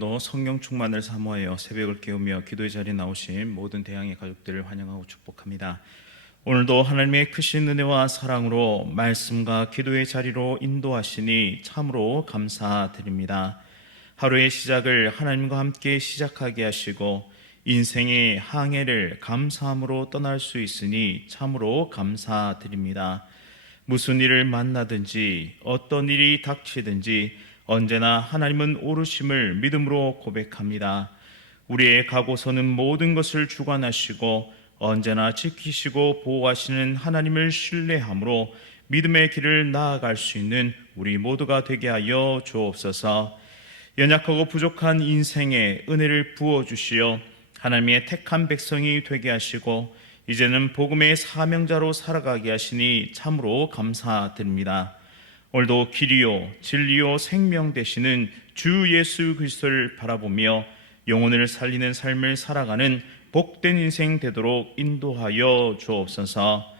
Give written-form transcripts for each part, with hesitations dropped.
오늘도 성령 충만을 사모하여 새벽을 깨우며 기도의 자리에 나오신 모든 대양의 가족들을 환영하고 축복합니다. 오늘도 하나님의 크신 은혜와 사랑으로 말씀과 기도의 자리로 인도하시니 참으로 감사드립니다. 하루의 시작을 하나님과 함께 시작하게 하시고 인생의 항해를 감사함으로 떠날 수 있으니 참으로 감사드립니다. 무슨 일을 만나든지 어떤 일이 닥치든지 언제나 하나님은 오르심을 믿음으로 고백합니다. 우리의 가고서는 모든 것을 주관하시고 언제나 지키시고 보호하시는 하나님을 신뢰함으로 믿음의 길을 나아갈 수 있는 우리 모두가 되게 하여 주옵소서. 연약하고 부족한 인생에 은혜를 부어주시어 하나님의 택한 백성이 되게 하시고 이제는 복음의 사명자로 살아가게 하시니 참으로 감사드립니다. 오늘도 길이요 진리요 생명 되시는 주 예수 그리스도를 바라보며 영혼을 살리는 삶을 살아가는 복된 인생 되도록 인도하여 주옵소서.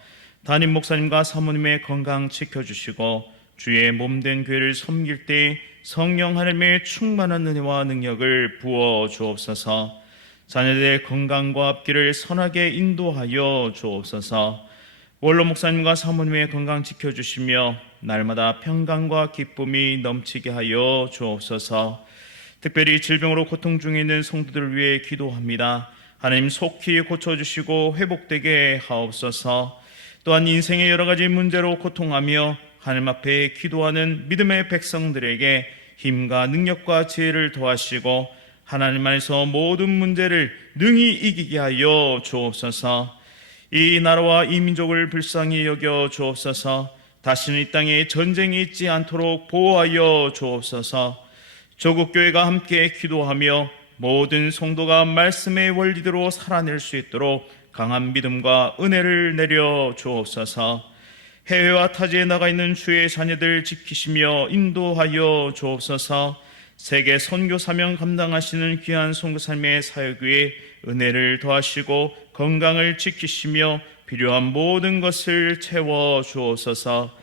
담임 목사님과 사모님의 건강 지켜주시고 주의 몸된 교회를 섬길 때 성령 하나님의 충만한 은혜와 능력을 부어 주옵소서. 자녀들의 건강과 앞길을 선하게 인도하여 주옵소서. 원로 목사님과 사모님의 건강 지켜주시며 날마다 평강과 기쁨이 넘치게 하여 주옵소서. 특별히 질병으로 고통 중에 있는 성도들을 위해 기도합니다. 하나님 속히 고쳐주시고 회복되게 하옵소서. 또한 인생의 여러 가지 문제로 고통하며 하나님 앞에 기도하는 믿음의 백성들에게 힘과 능력과 지혜를 더하시고 하나님 안에서 모든 문제를 능히 이기게 하여 주옵소서. 이 나라와 이 민족을 불쌍히 여겨 주옵소서. 다시는 이 땅에 전쟁이 있지 않도록 보호하여 주옵소서. 조국교회가 함께 기도하며 모든 성도가 말씀의 원리대로 살아낼 수 있도록 강한 믿음과 은혜를 내려 주옵소서. 해외와 타지에 나가 있는 주의 자녀들 지키시며 인도하여 주옵소서. 세계 선교 사명 감당하시는 귀한 선교사님의 사역 위에 은혜를 더하시고 건강을 지키시며 필요한 모든 것을 채워 주옵소서.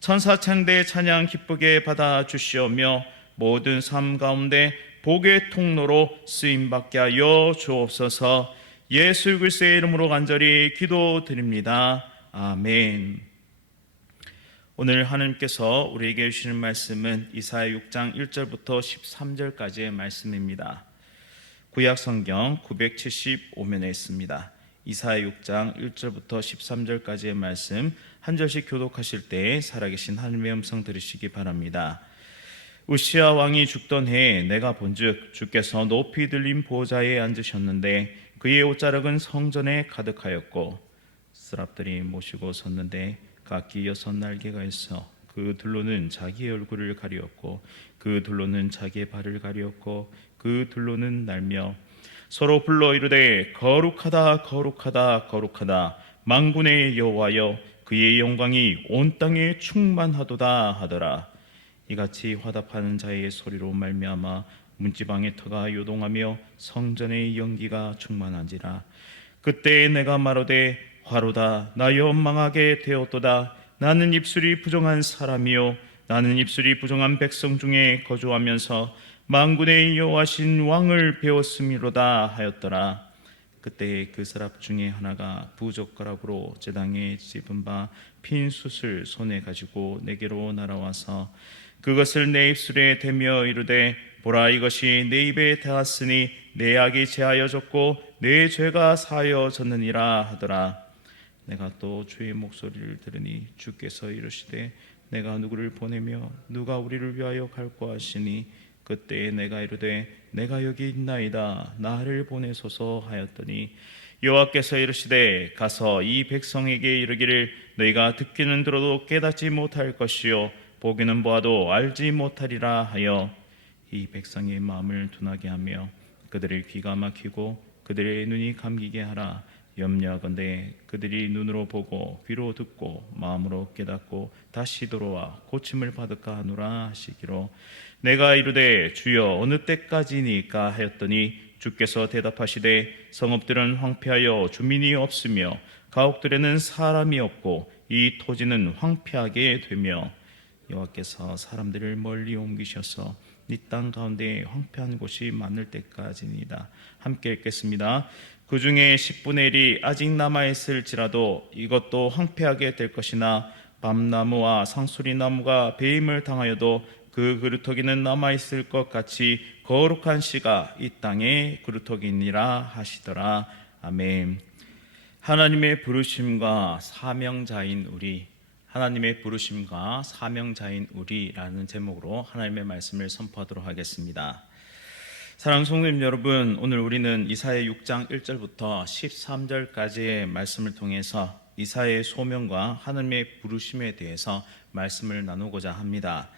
천사창대 찬양 기쁘게 받아 주시오며 모든 삶 가운데 복의 통로로 쓰임받게 하여 주옵소서. 예수 그리스도의 이름으로 간절히 기도드립니다. 아멘. 오늘 하나님께서 우리에게 주시는 말씀은 이사야 6장 1절부터 13절까지의 말씀입니다. 구약 성경 975면에 있습니다. 이사야 6장 1절부터 13절까지의 말씀 한 절씩 교독하실 때 살아계신 하나님의 음성 들으시기 바랍니다. 우시야 왕이 죽던 해에 내가 본즉 주께서 높이 들린 보좌에 앉으셨는데 그의 옷자락은 성전에 가득하였고 스랍들이 모시고 섰는데 각기 6날개가 있어 그 둘로는 자기의 얼굴을 가리었고 그 둘로는 자기의 발을 가리었고 그 둘로는 날며 서로 불러 이르되 거룩하다 거룩하다 거룩하다 만군의 여호와여 그의 영광이 온 땅에 충만하도다 하더라. 이같이 화답하는 자의 소리로 말미암아 문지방의 터가 요동하며 성전의 연기가 충만한지라. 그때 내가 말하되 화로다 나여 망하게 되었도다. 나는 입술이 부정한 사람이요 나는 입술이 부정한 백성 중에 거주하면서 만군의 여호와신 왕을 배웠음이로다 하였더라. 그때 그 스랍 중에 하나가 부젓가락으로 제당에 집은 바 핀 숯을 손에 가지고 내게로 날아와서 그것을 내 입술에 대며 이르되 보라 이것이 내 입에 닿았으니 내 악이 제하여졌고 내 죄가 사하여졌느니라 하더라. 내가 또 주의 목소리를 들으니 주께서 이르시되 내가 누구를 보내며 누가 우리를 위하여 갈고 하시니 그때 내가 이르되 내가 여기 있나이다 나를 보내소서 하였더니 여호와께서 이르시되 가서 이 백성에게 이르기를 너희가 듣기는 들어도 깨닫지 못할 것이요 보기는 보아도 알지 못하리라 하여 이 백성의 마음을 둔하게 하며 그들의 귀가 막히고 그들의 눈이 감기게 하라. 염려하건대 그들이 눈으로 보고 귀로 듣고 마음으로 깨닫고 다시 돌아와 고침을 받을까 하노라 하시기로. 내가 이르되 주여 어느 때까지니까 하였더니 주께서 대답하시되 성읍들은 황폐하여 주민이 없으며 가옥들에는 사람이 없고 이 토지는 황폐하게 되며 여호와께서 사람들을 멀리 옮기셔서 네 땅 가운데 황폐한 곳이 많을 때까지니이다. 함께 읽겠습니다. 그 중에 10분의 1이 아직 남아있을지라도 이것도 황폐하게 될 것이나 밤나무와 상수리나무가 배임을 당하여도 그 그루터기는 남아있을 것 같이 거룩한 씨가 이 땅에 그루터기니라 하시더라. 아멘. 하나님의 부르심과 사명자인 우리, 하나님의 부르심과 사명자인 우리라는 제목으로 하나님의 말씀을 선포하도록 하겠습니다. 사랑하는 성도님 여러분, 오늘 우리는 이사야 6장 1절부터 13절까지의 말씀을 통해서 이사야의 소명과 하나님의 부르심에 대해서 말씀을 나누고자 합니다.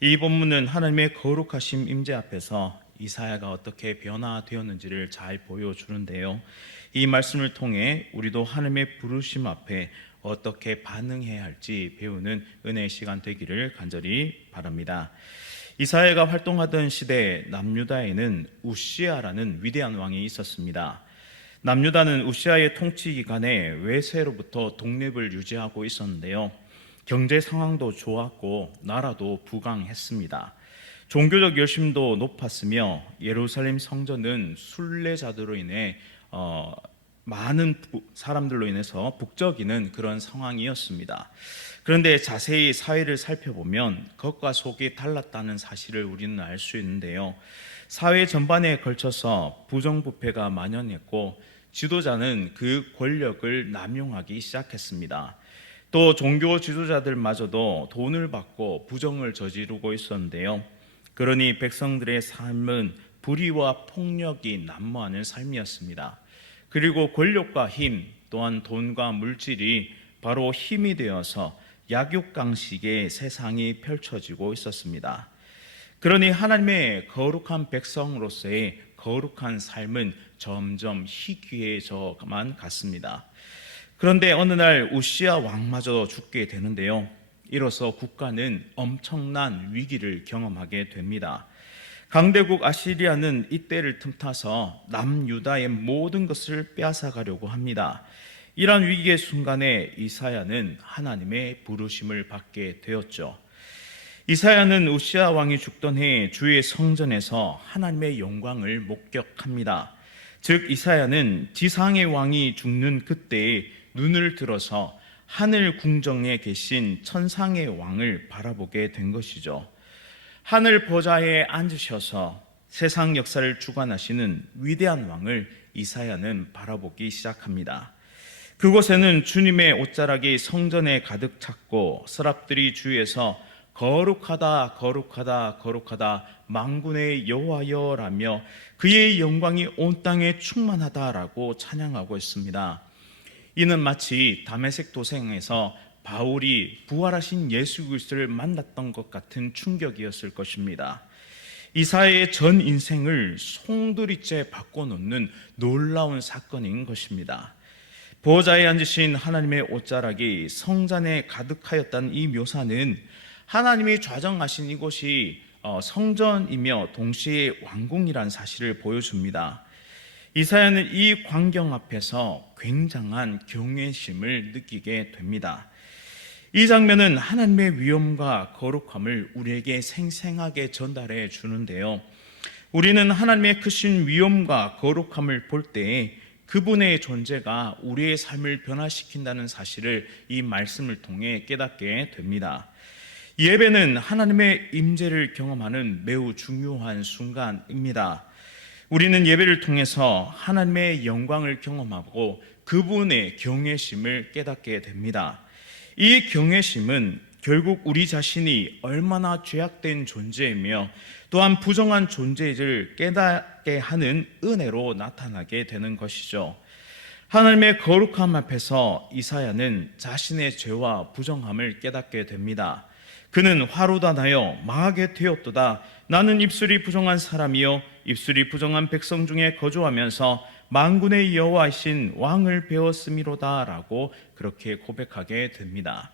이 본문은 하나님의 거룩하심 임재 앞에서 이사야가 어떻게 변화되었는지를 잘 보여주는데요. 이 말씀을 통해 우리도 하나님의 부르심 앞에 어떻게 반응해야 할지 배우는 은혜의 시간 되기를 간절히 바랍니다. 이사야가 활동하던 시대 남유다에는 우시아라는 위대한 왕이 있었습니다. 남유다는 우시아의 통치 기간에 외세로부터 독립을 유지하고 있었는데요. 경제 상황도 좋았고 나라도 부강했습니다. 종교적 열심도 높았으며 예루살렘 성전은 순례자들로 인해 많은 사람들로 인해서 북적이는 그런 상황이었습니다. 그런데 자세히 사회를 살펴보면 겉과 속이 달랐다는 사실을 우리는 알 수 있는데요. 사회 전반에 걸쳐서 부정부패가 만연했고 지도자는 그 권력을 남용하기 시작했습니다. 또 종교 지도자들마저도 돈을 받고 부정을 저지르고 있었는데요. 그러니 백성들의 삶은 불의와 폭력이 난무하는 삶이었습니다. 그리고 권력과 힘 또한 돈과 물질이 바로 힘이 되어서 약육강식의 세상이 펼쳐지고 있었습니다. 그러니 하나님의 거룩한 백성으로서의 거룩한 삶은 점점 희귀해져만 갔습니다. 그런데 어느 날 우시아 왕마저 죽게 되는데요. 이로써 국가는 엄청난 위기를 경험하게 됩니다. 강대국 아시리아는 이때를 틈타서 남유다의 모든 것을 빼앗아가려고 합니다. 이러한 위기의 순간에 이사야는 하나님의 부르심을 받게 되었죠. 이사야는 우시아 왕이 죽던 해 주의 성전에서 하나님의 영광을 목격합니다. 즉 이사야는 지상의 왕이 죽는 그때에 눈을 들어서 하늘 궁정에 계신 천상의 왕을 바라보게 된 것이죠. 하늘 보좌에 앉으셔서 세상 역사를 주관하시는 위대한 왕을 이사야는 바라보기 시작합니다. 그곳에는 주님의 옷자락이 성전에 가득 찼고 서랍들이 주위에서 거룩하다 거룩하다 거룩하다 만군의 여호와여라며 그의 영광이 온 땅에 충만하다라고 찬양하고 있습니다. 이는 마치 다메섹 도성에서 바울이 부활하신 예수 그리스도를 만났던 것 같은 충격이었을 것입니다. 이사야의 전 인생을 송두리째 바꿔놓는 놀라운 사건인 것입니다. 보좌에 앉으신 하나님의 옷자락이 성전에 가득하였다는 이 묘사는 하나님이 좌정하신 이곳이 성전이며 동시에 왕궁이라는 사실을 보여줍니다. 이사야는 이 광경 앞에서 굉장한 경외심을 느끼게 됩니다. 이 장면은 하나님의 위엄과 거룩함을 우리에게 생생하게 전달해 주는데요. 우리는 하나님의 크신 위엄과 거룩함을 볼 때에 그분의 존재가 우리의 삶을 변화시킨다는 사실을 이 말씀을 통해 깨닫게 됩니다. 예배는 하나님의 임재를 경험하는 매우 중요한 순간입니다. 우리는 예배를 통해서 하나님의 영광을 경험하고 그분의 경외심을 깨닫게 됩니다. 이 경외심은 결국 우리 자신이 얼마나 죄악된 존재이며 또한 부정한 존재를 깨닫게 하는 은혜로 나타나게 되는 것이죠. 하나님의 거룩함 앞에서 이사야는 자신의 죄와 부정함을 깨닫게 됩니다. 그는 화로다 나여 망하게 되었도다. 나는 입술이 부정한 사람이요 입술이 부정한 백성 중에 거주하면서 만군의 여호와이신 왕을 배웠음이로다 라고 그렇게 고백하게 됩니다.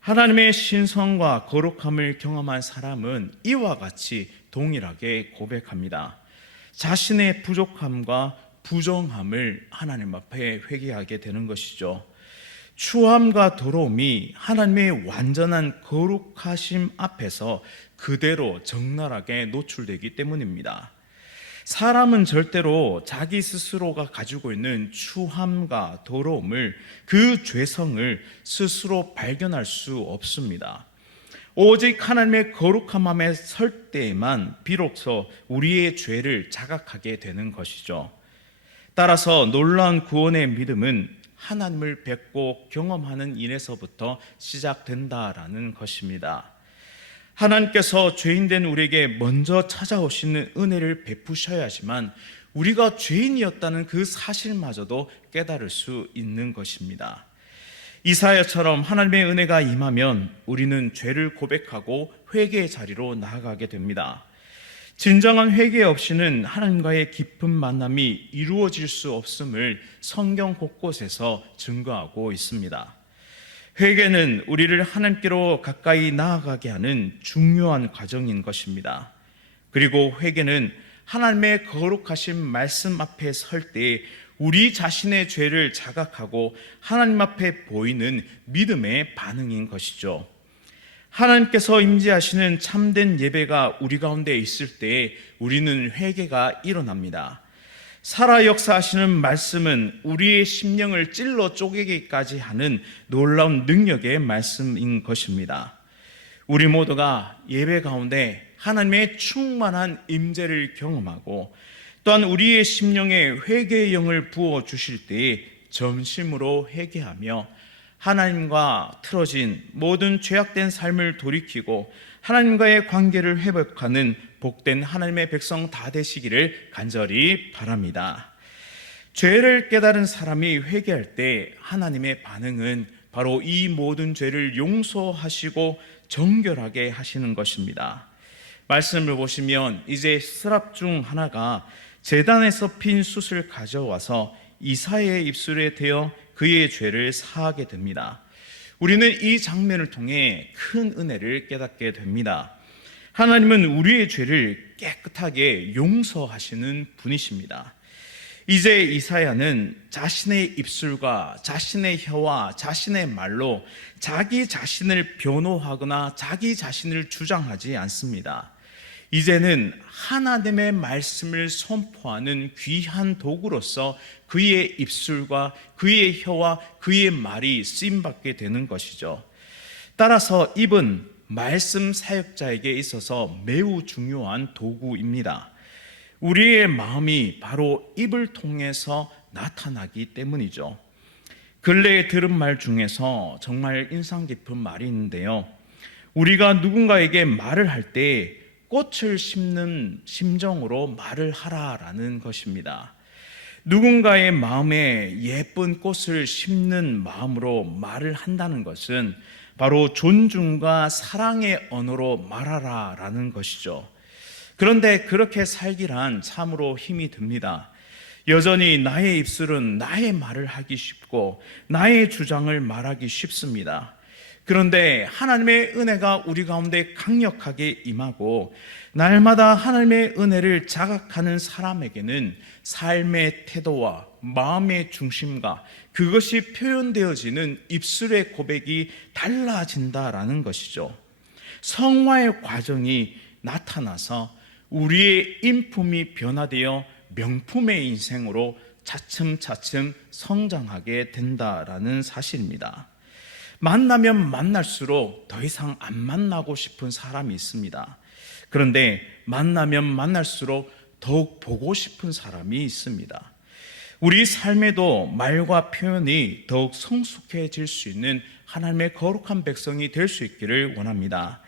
하나님의 신성과 거룩함을 경험한 사람은 이와 같이 동일하게 고백합니다. 자신의 부족함과 부정함을 하나님 앞에 회개하게 되는 것이죠. 추함과 더러움이 하나님의 완전한 거룩하심 앞에서 그대로 적나라하게 노출되기 때문입니다. 사람은 절대로 자기 스스로가 가지고 있는 추함과 더러움을, 그 죄성을 스스로 발견할 수 없습니다. 오직 하나님의 거룩함에 설 때에만 비로소 우리의 죄를 자각하게 되는 것이죠. 따라서 놀라운 구원의 믿음은 하나님을 뵙고 경험하는 일에서부터 시작된다라는 것입니다. 하나님께서 죄인된 우리에게 먼저 찾아오시는 은혜를 베푸셔야지만 우리가 죄인이었다는 그 사실마저도 깨달을 수 있는 것입니다. 이사야처럼 하나님의 은혜가 임하면 우리는 죄를 고백하고 회개의 자리로 나아가게 됩니다. 진정한 회개 없이는 하나님과의 깊은 만남이 이루어질 수 없음을 성경 곳곳에서 증거하고 있습니다. 회개는 우리를 하나님께로 가까이 나아가게 하는 중요한 과정인 것입니다. 그리고 회개는 하나님의 거룩하신 말씀 앞에 설 때 우리 자신의 죄를 자각하고 하나님 앞에 보이는 믿음의 반응인 것이죠. 하나님께서 임재하시는 참된 예배가 우리 가운데 있을 때 우리는 회개가 일어납니다. 살아 역사하시는 말씀은 우리의 심령을 찔러 쪼개기까지 하는 놀라운 능력의 말씀인 것입니다. 우리 모두가 예배 가운데 하나님의 충만한 임재를 경험하고 또한 우리의 심령에 회개의 영을 부어주실 때에 전심으로 회개하며 하나님과 틀어진 모든 죄악된 삶을 돌이키고 하나님과의 관계를 회복하는 복된 하나님의 백성 다 되시기를 간절히 바랍니다. 죄를 깨달은 사람이 회개할 때 하나님의 반응은 바로 이 모든 죄를 용서하시고 정결하게 하시는 것입니다. 말씀을 보시면 이제 스랍 중 하나가 제단에서 핀 숯을 가져와서 이사야의 입술에 대어 그의 죄를 사하게 됩니다. 우리는 이 장면을 통해 큰 은혜를 깨닫게 됩니다. 하나님은 우리의 죄를 깨끗하게 용서하시는 분이십니다. 이제 이사야는 자신의 입술과 자신의 혀와 자신의 말로 자기 자신을 변호하거나 자기 자신을 주장하지 않습니다. 이제는 하나님의 말씀을 선포하는 귀한 도구로서 그의 입술과 그의 혀와 그의 말이 쓰임받게 되는 것이죠. 따라서 입은 말씀 사역자에게 있어서 매우 중요한 도구입니다. 우리의 마음이 바로 입을 통해서 나타나기 때문이죠. 근래에 들은 말 중에서 정말 인상 깊은 말이 있는데요. 우리가 누군가에게 말을 할 때 꽃을 심는 심정으로 말을 하라라는 것입니다. 누군가의 마음에 예쁜 꽃을 심는 마음으로 말을 한다는 것은 바로 존중과 사랑의 언어로 말하라라는 것이죠. 그런데 그렇게 살기란 참으로 힘이 듭니다. 여전히 나의 입술은 나의 말을 하기 쉽고 나의 주장을 말하기 쉽습니다. 그런데 하나님의 은혜가 우리 가운데 강력하게 임하고 날마다 하나님의 은혜를 자각하는 사람에게는 삶의 태도와 마음의 중심과 그것이 표현되어지는 입술의 고백이 달라진다라는 것이죠. 성화의 과정이 나타나서 우리의 인품이 변화되어 명품의 인생으로 차츰차츰 성장하게 된다라는 사실입니다. 만나면 만날수록 더 이상 안 만나고 싶은 사람이 있습니다. 그런데 만나면 만날수록 더욱 보고 싶은 사람이 있습니다. 우리 삶에도 말과 표현이 더욱 성숙해질 수 있는 하나님의 거룩한 백성이 될 수 있기를 원합니다.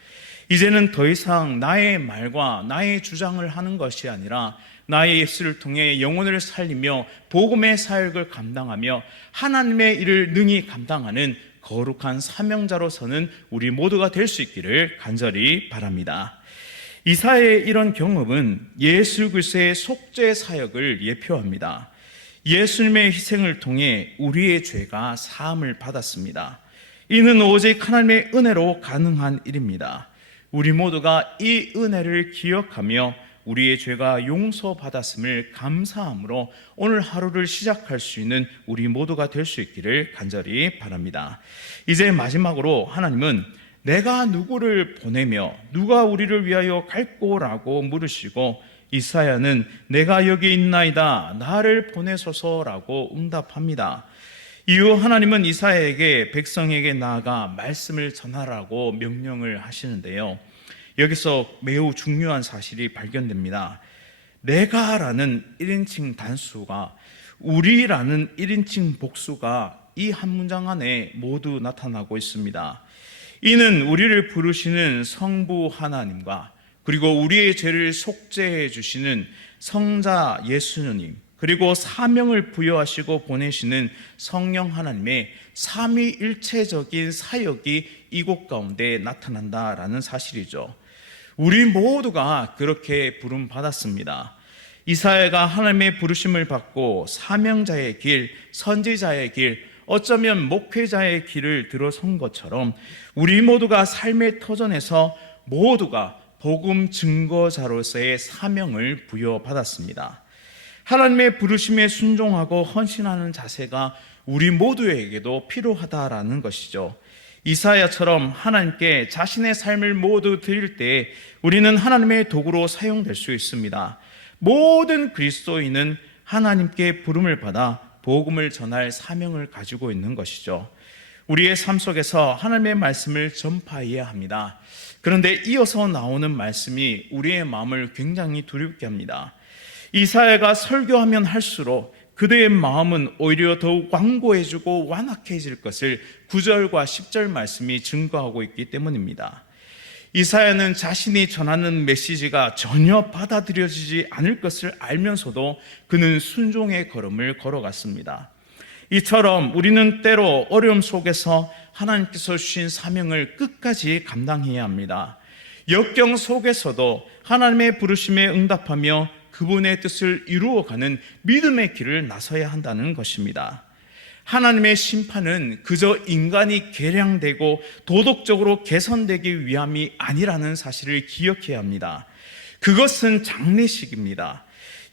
이제는 더 이상 나의 말과 나의 주장을 하는 것이 아니라 나의 입술을 통해 영혼을 살리며 복음의 사역을 감당하며 하나님의 일을 능히 감당하는 거룩한 사명자로서는 우리 모두가 될 수 있기를 간절히 바랍니다. 이사야의 이런 경험은 예수 그리스도의 속죄 사역을 예표합니다. 예수님의 희생을 통해 우리의 죄가 사함을 받았습니다. 이는 오직 하나님의 은혜로 가능한 일입니다. 우리 모두가 이 은혜를 기억하며 우리의 죄가 용서받았음을 감사함으로 오늘 하루를 시작할 수 있는 우리 모두가 될 수 있기를 간절히 바랍니다. 이제 마지막으로 하나님은 내가 누구를 보내며 누가 우리를 위하여 갈꼬라고 물으시고 이사야는 내가 여기 있나이다 나를 보내소서라고 응답합니다. 이후 하나님은 이사야에게 백성에게 나아가 말씀을 전하라고 명령을 하시는데요, 여기서 매우 중요한 사실이 발견됩니다. 내가라는 1인칭 단수가 우리라는 1인칭 복수가 이 한 문장 안에 모두 나타나고 있습니다. 이는 우리를 부르시는 성부 하나님과 그리고 우리의 죄를 속죄해 주시는 성자 예수님, 그리고 사명을 부여하시고 보내시는 성령 하나님의 삼위일체적인 사역이 이곳 가운데 나타난다라는 사실이죠. 우리 모두가 그렇게 부름받았습니다. 이사야가 하나님의 부르심을 받고 사명자의 길, 선지자의 길, 어쩌면 목회자의 길을 들어선 것처럼 우리 모두가 삶의 터전에서 모두가 복음 증거자로서의 사명을 부여받았습니다. 하나님의 부르심에 순종하고 헌신하는 자세가 우리 모두에게도 필요하다라는 것이죠. 이사야처럼 하나님께 자신의 삶을 모두 드릴 때 우리는 하나님의 도구로 사용될 수 있습니다. 모든 그리스도인은 하나님께 부름을 받아 복음을 전할 사명을 가지고 있는 것이죠. 우리의 삶 속에서 하나님의 말씀을 전파해야 합니다. 그런데 이어서 나오는 말씀이 우리의 마음을 굉장히 두렵게 합니다. 이사야가 설교하면 할수록 그들의 마음은 오히려 더욱 완고해지고 완악해질 것을 9절과 10절 말씀이 증거하고 있기 때문입니다. 이사야는 자신이 전하는 메시지가 전혀 받아들여지지 않을 것을 알면서도 그는 순종의 걸음을 걸어갔습니다. 이처럼 우리는 때로 어려움 속에서 하나님께서 주신 사명을 끝까지 감당해야 합니다. 역경 속에서도 하나님의 부르심에 응답하며 그분의 뜻을 이루어가는 믿음의 길을 나서야 한다는 것입니다. 하나님의 심판은 그저 인간이 개량되고 도덕적으로 개선되기 위함이 아니라는 사실을 기억해야 합니다. 그것은 장례식입니다.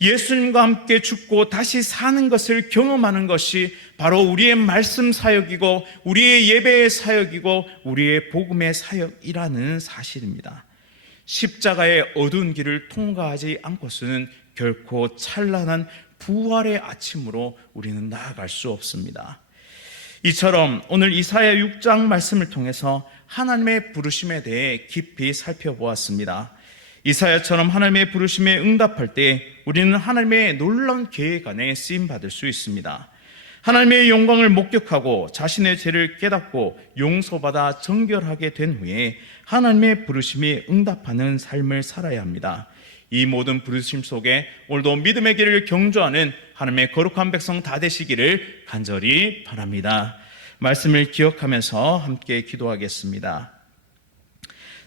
예수님과 함께 죽고 다시 사는 것을 경험하는 것이 바로 우리의 말씀 사역이고 우리의 예배의 사역이고 우리의 복음의 사역이라는 사실입니다. 십자가의 어두운 길을 통과하지 않고서는 결코 찬란한 부활의 아침으로 우리는 나아갈 수 없습니다. 이처럼 오늘 이사야 6장 말씀을 통해서 하나님의 부르심에 대해 깊이 살펴보았습니다. 이사야처럼 하나님의 부르심에 응답할 때 우리는 하나님의 놀라운 계획 안에 쓰임받을 수 있습니다. 하나님의 영광을 목격하고 자신의 죄를 깨닫고 용서받아 정결하게 된 후에 하나님의 부르심에 응답하는 삶을 살아야 합니다. 이 모든 부르심 속에 오늘도 믿음의 길을 경주하는 하나님의 거룩한 백성 다 되시기를 간절히 바랍니다. 말씀을 기억하면서 함께 기도하겠습니다.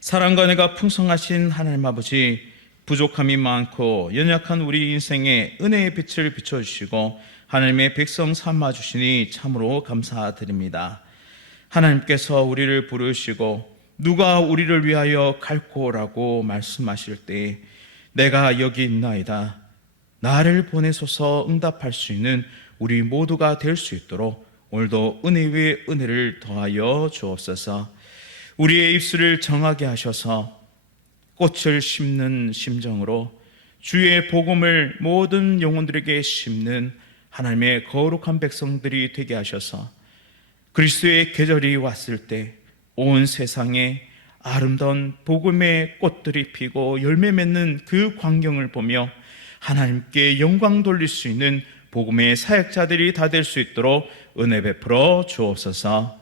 사랑과 은혜가 풍성하신 하나님 아버지, 부족함이 많고 연약한 우리 인생에 은혜의 빛을 비춰주시고 하나님의 백성 삼아주시니 참으로 감사드립니다. 하나님께서 우리를 부르시고 누가 우리를 위하여 갈꼬라고 말씀하실 때 내가 여기 있나이다 나를 보내소서 응답할 수 있는 우리 모두가 될 수 있도록 오늘도 은혜 위에 은혜를 더하여 주옵소서. 우리의 입술을 정하게 하셔서 꽃을 심는 심정으로 주의 복음을 모든 영혼들에게 심는 하나님의 거룩한 백성들이 되게 하셔서 그리스도의 계절이 왔을 때 온 세상에 아름다운 복음의 꽃들이 피고 열매 맺는 그 광경을 보며 하나님께 영광 돌릴 수 있는 복음의 사역자들이 다 될 수 있도록 은혜 베풀어 주옵소서.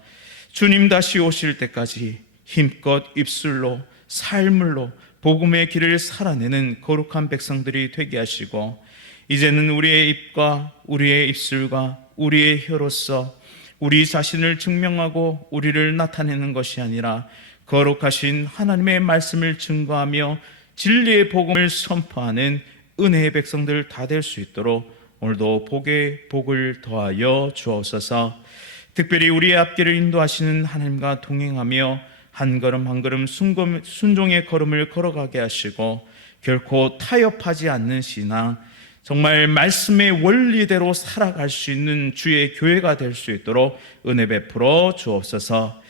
주님 다시 오실 때까지 힘껏 입술로 삶을로 복음의 길을 살아내는 거룩한 백성들이 되게 하시고 이제는 우리의 입과 우리의 입술과 우리의 혀로서 우리 자신을 증명하고 우리를 나타내는 것이 아니라 거룩하신 하나님의 말씀을 증거하며 진리의 복음을 선포하는 은혜의 백성들 다 될 수 있도록 오늘도 복의 복을 더하여 주옵소서. 특별히 우리의 앞길을 인도하시는 하나님과 동행하며 한 걸음 한 걸음 순종의 걸음을 걸어가게 하시고 결코 타협하지 않는 신앙, 정말 말씀의 원리대로 살아갈 수 있는 주의 교회가 될 수 있도록 은혜 베풀어 주옵소서.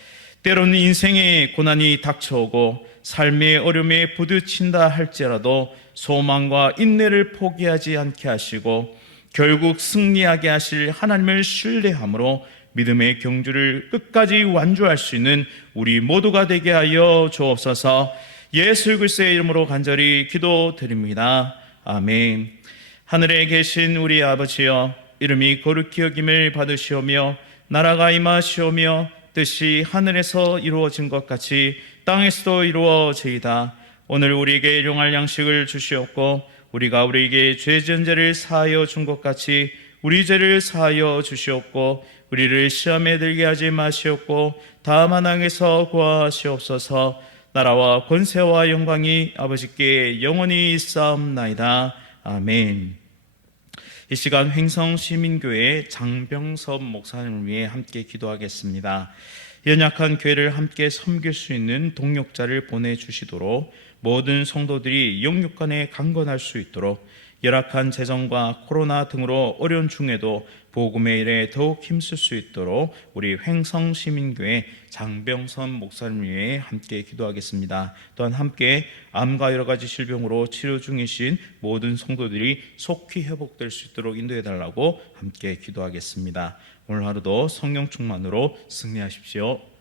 때로는 인생의 고난이 닥쳐오고 삶의 어려움에 부딪힌다 할지라도 소망과 인내를 포기하지 않게 하시고 결국 승리하게 하실 하나님을 신뢰함으로 믿음의 경주를 끝까지 완주할 수 있는 우리 모두가 되게 하여 주옵소서. 예수 그리스도의 이름으로 간절히 기도드립니다. 아멘. 하늘에 계신 우리 아버지여, 이름이 거룩히 여김을 받으시오며 나라가 임하시오며 뜻이 하늘에서 이루어진 것 같이 땅에서도 이루어지이다. 오늘 우리에게 일용할 양식을 주시옵고 우리가 우리에게 죄 지은 죄를 사하여 준 것 같이 우리 죄를 사하여 주시옵고 우리를 시험에 들게 하지 마시옵고 다만 악에서 구하시옵소서. 나라와 권세와 영광이 아버지께 영원히 있사옵나이다. 아멘. 이 시간 횡성시민교회 장병섭 목사님을 위해 함께 기도하겠습니다. 연약한 교회를 함께 섬길 수 있는 동역자를 보내주시도록 모든 성도들이 영육간에 강건할 수 있도록 열악한 재정과 코로나 등으로 어려운 중에도 복음의 일에 더욱 힘쓸 수 있도록 우리 횡성시민교회 장병선 목사님을 위해 함께 기도하겠습니다. 또한 함께 암과 여러 가지 질병으로 치료 중이신 모든 성도들이 속히 회복될 수 있도록 인도해 달라고 함께 기도하겠습니다. 오늘 하루도 성령 충만으로 승리하십시오.